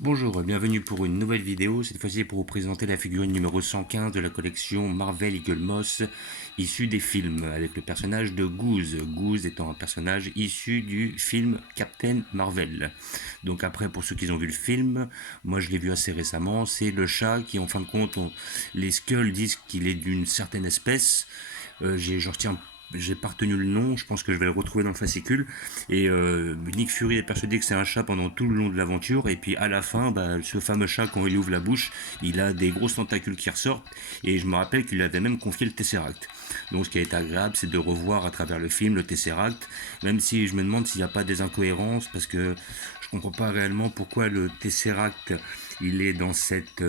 Bonjour, bienvenue pour une nouvelle vidéo, cette fois-ci pour vous présenter la figurine numéro 115 de la collection Marvel Eagle Moss, issue des films, avec le personnage de Goose. Goose étant un personnage issu du film Captain Marvel. Donc après, pour ceux qui ont vu le film, moi je l'ai vu assez récemment, c'est le chat qui en fin de compte, les Skulls disent qu'il est d'une certaine espèce. J'en retiens j'ai pas retenu le nom, je pense que je vais le retrouver dans le fascicule. Et Nick Fury est persuadé que c'est un chat pendant tout le long de l'aventure. Et puis à la fin, ce fameux chat, quand il ouvre la bouche, il a des grosses tentacules qui ressortent. Et je me rappelle qu'il avait même confié le Tesseract. Donc ce qui est agréable, c'est de revoir à travers le film le Tesseract. Même si je me demande s'il n'y a pas des incohérences, parce que je comprends pas réellement pourquoi le Tesseract, il est dans cette...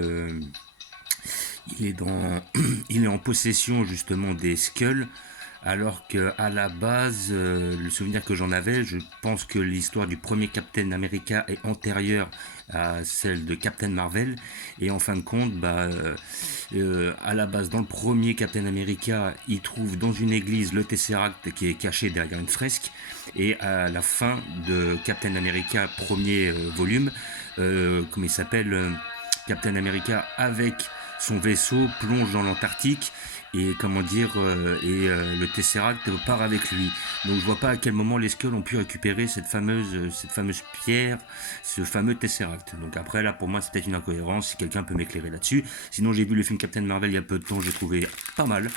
il est dans, il est en possession justement des Skulls, alors que à la base, le souvenir que j'en avais, je pense que l'histoire du premier Captain America est antérieure à celle de Captain Marvel, et en fin de compte, à la base, dans le premier Captain America, il trouve dans une église le Tesseract qui est caché derrière une fresque, et à la fin de Captain America premier volume, comme il s'appelle, Captain America avec son vaisseau plonge dans l'Antarctique et le Tesseract part avec lui. Donc je vois pas à quel moment les Skulls ont pu récupérer cette fameuse pierre, ce fameux Tesseract. Donc après là pour moi c'est peut-être une incohérence, si quelqu'un peut m'éclairer là-dessus. Sinon j'ai vu le film Captain Marvel il y a peu de temps, j'ai trouvé pas mal.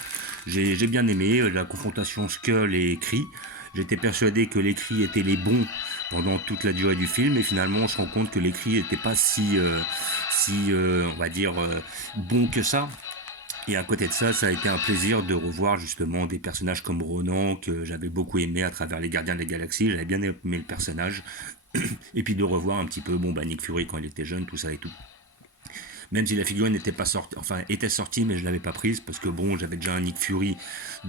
J'ai bien aimé la confrontation Skull et Kree. J'étais persuadé que les Kree étaient les bons pendant toute la durée du film et finalement on se rend compte que les Kree n'étaient pas on va dire, bons que ça. Et à côté de ça, ça a été un plaisir de revoir justement des personnages comme Ronan, que j'avais beaucoup aimé à travers les Gardiens de la Galaxie. J'avais bien aimé le personnage. Et puis de revoir un petit peu Nick Fury quand il était jeune, tout ça et tout. Même si la figurine n'était pas sortie, enfin était sortie, mais je l'avais pas prise parce que bon, j'avais déjà un Nick Fury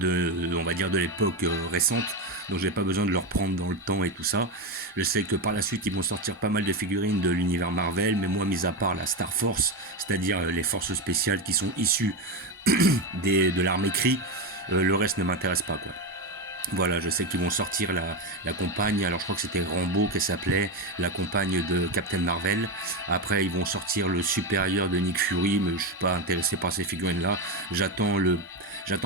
on va dire de l'époque récente, donc j'ai pas besoin de le reprendre dans le temps et tout ça. Je sais que par la suite ils vont sortir pas mal de figurines de l'univers Marvel, mais moi mis à part la Star Force, c'est-à-dire les forces spéciales qui sont issues de l'armée Kree, le reste ne m'intéresse pas quoi. Voilà, je sais qu'ils vont sortir la compagne, alors je crois que c'était Rambo qui s'appelait, la compagne de Captain Marvel. Après, ils vont sortir le supérieur de Nick Fury, mais je suis pas intéressé par ces figurines-là. J'attends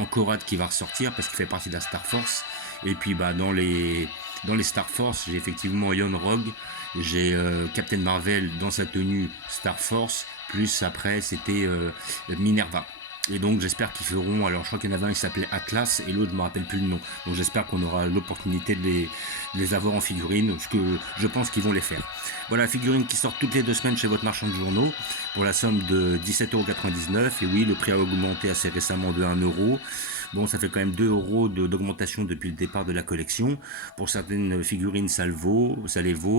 Korad qui va ressortir parce qu'il fait partie de la Star Force. Et puis, dans les Star Force, j'ai effectivement Iron Rogue, j'ai Captain Marvel dans sa tenue Star Force, plus après, c'était Minerva. Et donc j'espère qu'ils feront, alors je crois qu'il y en avait un qui s'appelait Atlas et l'autre je ne me rappelle plus le nom. Donc j'espère qu'on aura l'opportunité de les avoir en figurine, parce que je pense qu'ils vont les faire. Voilà, figurines qui sortent toutes les 2 semaines chez votre marchand de journaux pour la somme de 17,99 €. Et oui, le prix a augmenté assez récemment de 1 €. Bon, ça fait quand même 2 € d'augmentation depuis le départ de la collection. Pour certaines figurines, ça les vaut.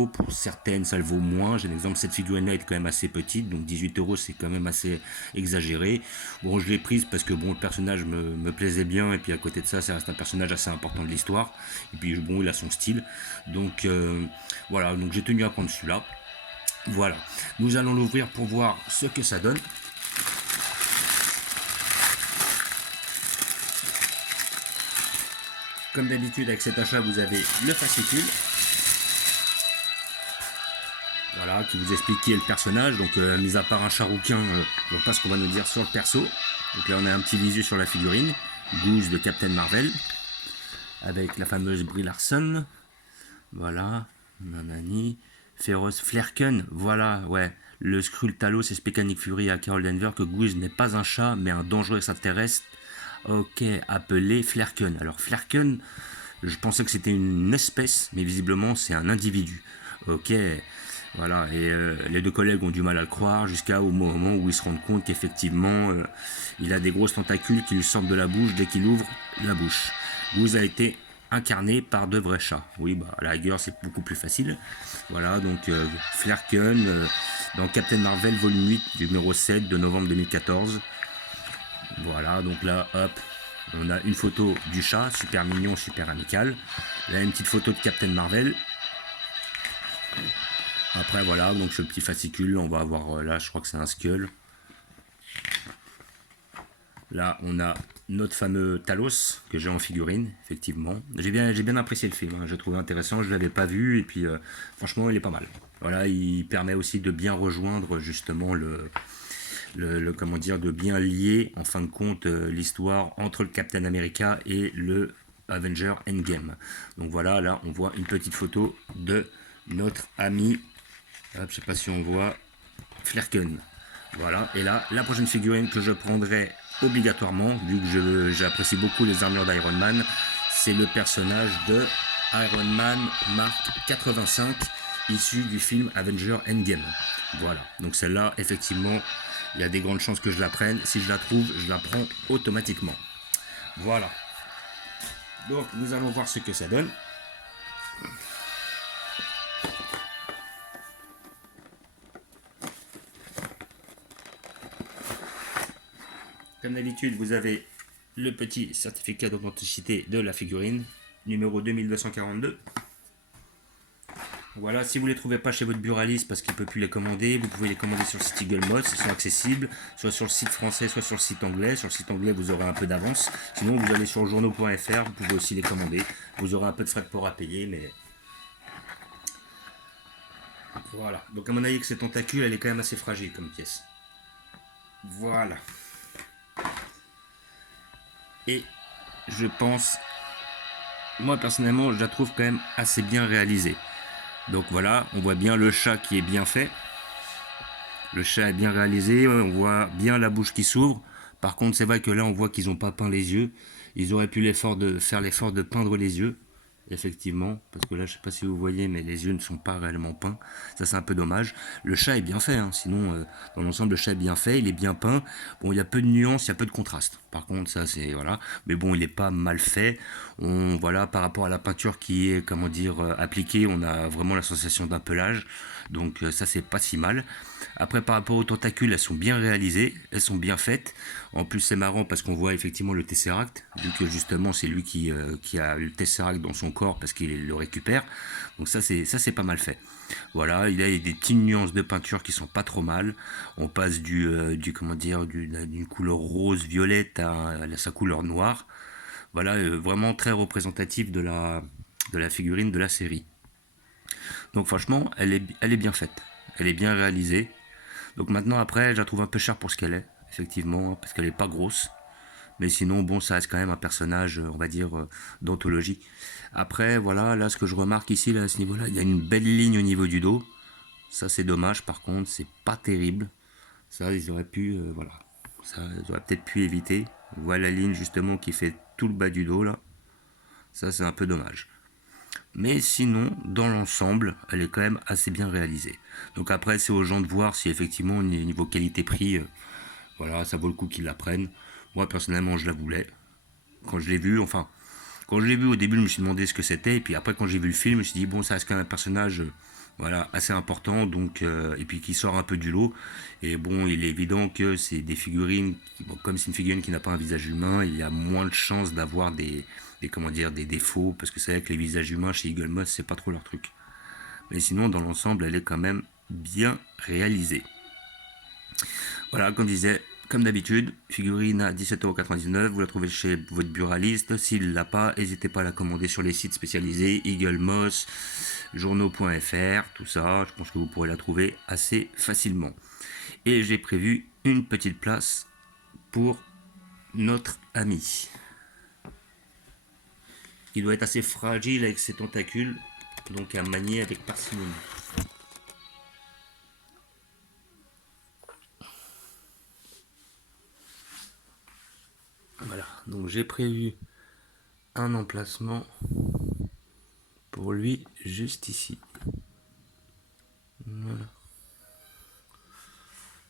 Pour certaines, ça le vaut moins. J'ai un exemple, cette figurine-là est quand même assez petite, donc 18 € c'est quand même assez exagéré. Bon, je l'ai prise parce que bon, le personnage me plaisait bien, et puis à côté de ça, ça reste un personnage assez important de l'histoire. Et puis bon, il a son style. Donc voilà, donc j'ai tenu à prendre celui-là. Voilà, nous allons l'ouvrir pour voir ce que ça donne. Comme d'habitude avec cet achat, vous avez le fascicule. Voilà, qui vous explique qui est le personnage. Donc, mis à part un charouquin, je ne sais pas ce qu'on va nous dire sur le perso. Donc là, on a un petit visu sur la figurine. Goose de Captain Marvel. Avec la fameuse Brie Larson. Voilà, nanani. Féroce Flerken, voilà, ouais. Le Skrull Talos explique à Nick Fury et à Carol Danvers que Goose n'est pas un chat, mais un dangereux extraterrestre. Ok, appelé Flerken. Alors, Flerken, je pensais que c'était une espèce, mais visiblement, c'est un individu. Ok, voilà, et les deux collègues ont du mal à le croire jusqu'au moment où ils se rendent compte qu'effectivement, il a des grosses tentacules qui lui sortent de la bouche dès qu'il ouvre la bouche. Goose a été incarné par de vrais chats. Oui, à la rigueur, c'est beaucoup plus facile. Voilà, donc Flerken, dans Captain Marvel volume 8, numéro 7 de novembre 2014. Voilà, donc là, hop, on a une photo du chat, super mignon, super amical. Là, une petite photo de Captain Marvel. Après, voilà, donc ce petit fascicule, on va avoir, là, je crois que c'est un Skull. Là, on a notre fameux Talos que j'ai en figurine, effectivement. J'ai bien apprécié le film, hein, j'ai trouvé intéressant, je ne l'avais pas vu, et puis franchement, il est pas mal. Voilà, il permet aussi de bien rejoindre justement comment dire, de bien lier en fin de compte l'histoire entre le Captain America et le Avenger Endgame. Donc voilà, là on voit une petite photo de notre ami, hop, je sais pas si on voit, Flerken. Voilà, et là, la prochaine figurine que je prendrai obligatoirement, vu que j'apprécie beaucoup les armures d'Iron Man, c'est le personnage de Iron Man Mark 85, issu du film Avenger Endgame. Voilà, donc celle-là, effectivement, il y a des grandes chances que je la prenne. Si je la trouve, je la prends automatiquement. Voilà. Donc, nous allons voir ce que ça donne. Comme d'habitude, vous avez le petit certificat d'authenticité de la figurine, numéro 2242. Voilà, si vous ne les trouvez pas chez votre buraliste parce qu'il ne peut plus les commander, vous pouvez les commander sur le site Eagle Mods, ils sont accessibles, soit sur le site français, soit sur le site anglais. Sur le site anglais, vous aurez un peu d'avance. Sinon, vous allez sur journaux.fr, vous pouvez aussi les commander. Vous aurez un peu de frais de port à payer, mais voilà. Donc à mon avis, que cette tentacule, elle est quand même assez fragile comme pièce. Voilà. Et je pense, moi personnellement, je la trouve quand même assez bien réalisée. Donc voilà, on voit bien le chat qui est bien fait. Le chat est bien réalisé, on voit bien la bouche qui s'ouvre. Par contre, c'est vrai que là, on voit qu'ils n'ont pas peint les yeux. Ils auraient pu faire l'effort de peindre les yeux, effectivement. Parce que là, je ne sais pas si vous voyez, mais les yeux ne sont pas réellement peints. Ça, c'est un peu dommage. Le chat est bien fait, hein. Sinon, dans l'ensemble, le chat est bien fait, il est bien peint. Bon, il y a peu de nuances, il y a peu de contraste. Par contre, ça, c'est... Voilà. Mais bon, il n'est pas mal fait. Voilà, par rapport à la peinture qui est, comment dire, appliquée, on a vraiment la sensation d'un pelage. Donc ça, c'est pas si mal. Après, par rapport aux tentacules, elles sont bien réalisées, elles sont bien faites. En plus, c'est marrant parce qu'on voit effectivement le Tesseract, vu que justement c'est lui qui a le Tesseract dans son corps parce qu'il le récupère. Donc ça, c'est pas mal fait. Voilà, il y a des petites nuances de peinture qui sont pas trop mal. On passe comment dire, d'une couleur rose violette à sa couleur noire. Voilà, vraiment très représentatif de la figurine de la série. Donc franchement, elle est bien faite. Elle est bien réalisée. Donc maintenant, après, je la trouve un peu chère pour ce qu'elle est, effectivement, parce qu'elle n'est pas grosse. Mais sinon, bon, ça reste quand même un personnage, on va dire, d'anthologie. Après, voilà, là, ce que je remarque ici, là, à ce niveau-là, il y a une belle ligne au niveau du dos. Ça, c'est dommage, par contre, c'est pas terrible. Ça, ils auraient pu, voilà. Ça, ils auraient peut-être pu éviter. On voit la ligne, justement, qui fait tout le bas du dos, là. Ça, c'est un peu dommage. Mais sinon, dans l'ensemble, elle est quand même assez bien réalisée. Donc après, c'est aux gens de voir si effectivement, au niveau qualité-prix, voilà, ça vaut le coup qu'ils la prennent. Moi, personnellement, je la voulais. Quand je l'ai vue, enfin, quand je l'ai vue au début, je me suis demandé ce que c'était. Et puis après, quand j'ai vu le film, je me suis dit, bon, ça reste quand même un personnage voilà, assez important. Donc, et puis qui sort un peu du lot. Et bon, il est évident que c'est des figurines, bon, comme c'est une figurine qui n'a pas un visage humain, il y a moins de chances d'avoir comment dire, des défauts. Parce que c'est vrai que les visages humains chez Eagle Moss, c'est pas trop leur truc. Mais sinon, dans l'ensemble, elle est quand même bien réalisée. Voilà, comme je disais, comme d'habitude, figurine à 17,99€, vous la trouvez chez votre buraliste. S'il ne l'a pas, n'hésitez pas à la commander sur les sites spécialisés, Eagle Moss, journaux.fr, tout ça. Je pense que vous pourrez la trouver assez facilement. Et j'ai prévu une petite place pour notre ami. Il doit être assez fragile avec ses tentacules, donc à manier avec parcimonie. Voilà, donc j'ai prévu un emplacement pour lui juste ici. Voilà.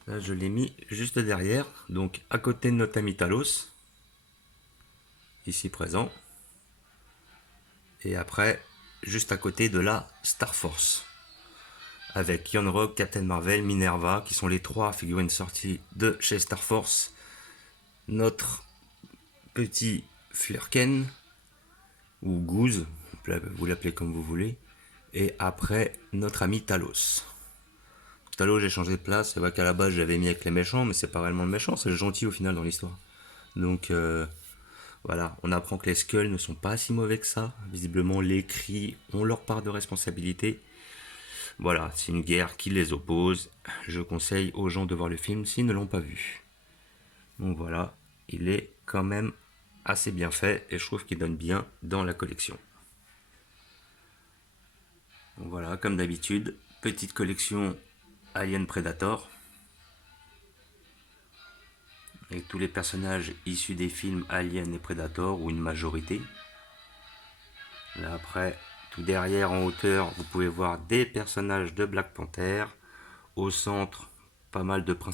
Là, je l'ai mis juste derrière, donc à côté de notre ami Talos, ici présent. Et après, juste à côté de la Star Force, avec Yon Rock, Captain Marvel, Minerva, qui sont les trois figurines sorties de chez Star Force. Notre petit Flerken, ou Goose, vous l'appelez comme vous voulez. Et après, notre ami Talos. Talos, j'ai changé de place. C'est vrai qu'à la base, j'avais mis avec les méchants, mais c'est pas réellement le méchant, c'est le gentil au final dans l'histoire. Donc, voilà, on apprend que les Skulls ne sont pas si mauvais que ça. Visiblement, les Cris ont leur part de responsabilité. Voilà, c'est une guerre qui les oppose. Je conseille aux gens de voir le film s'ils ne l'ont pas vu. Donc voilà, il est quand même assez bien fait et je trouve qu'il donne bien dans la collection. Donc voilà, comme d'habitude, petite collection Alien Predator. Avec tous les personnages issus des films Alien et Predator, ou une majorité. Là après, tout derrière en hauteur, vous pouvez voir des personnages de Black Panther. Au centre, pas mal de principes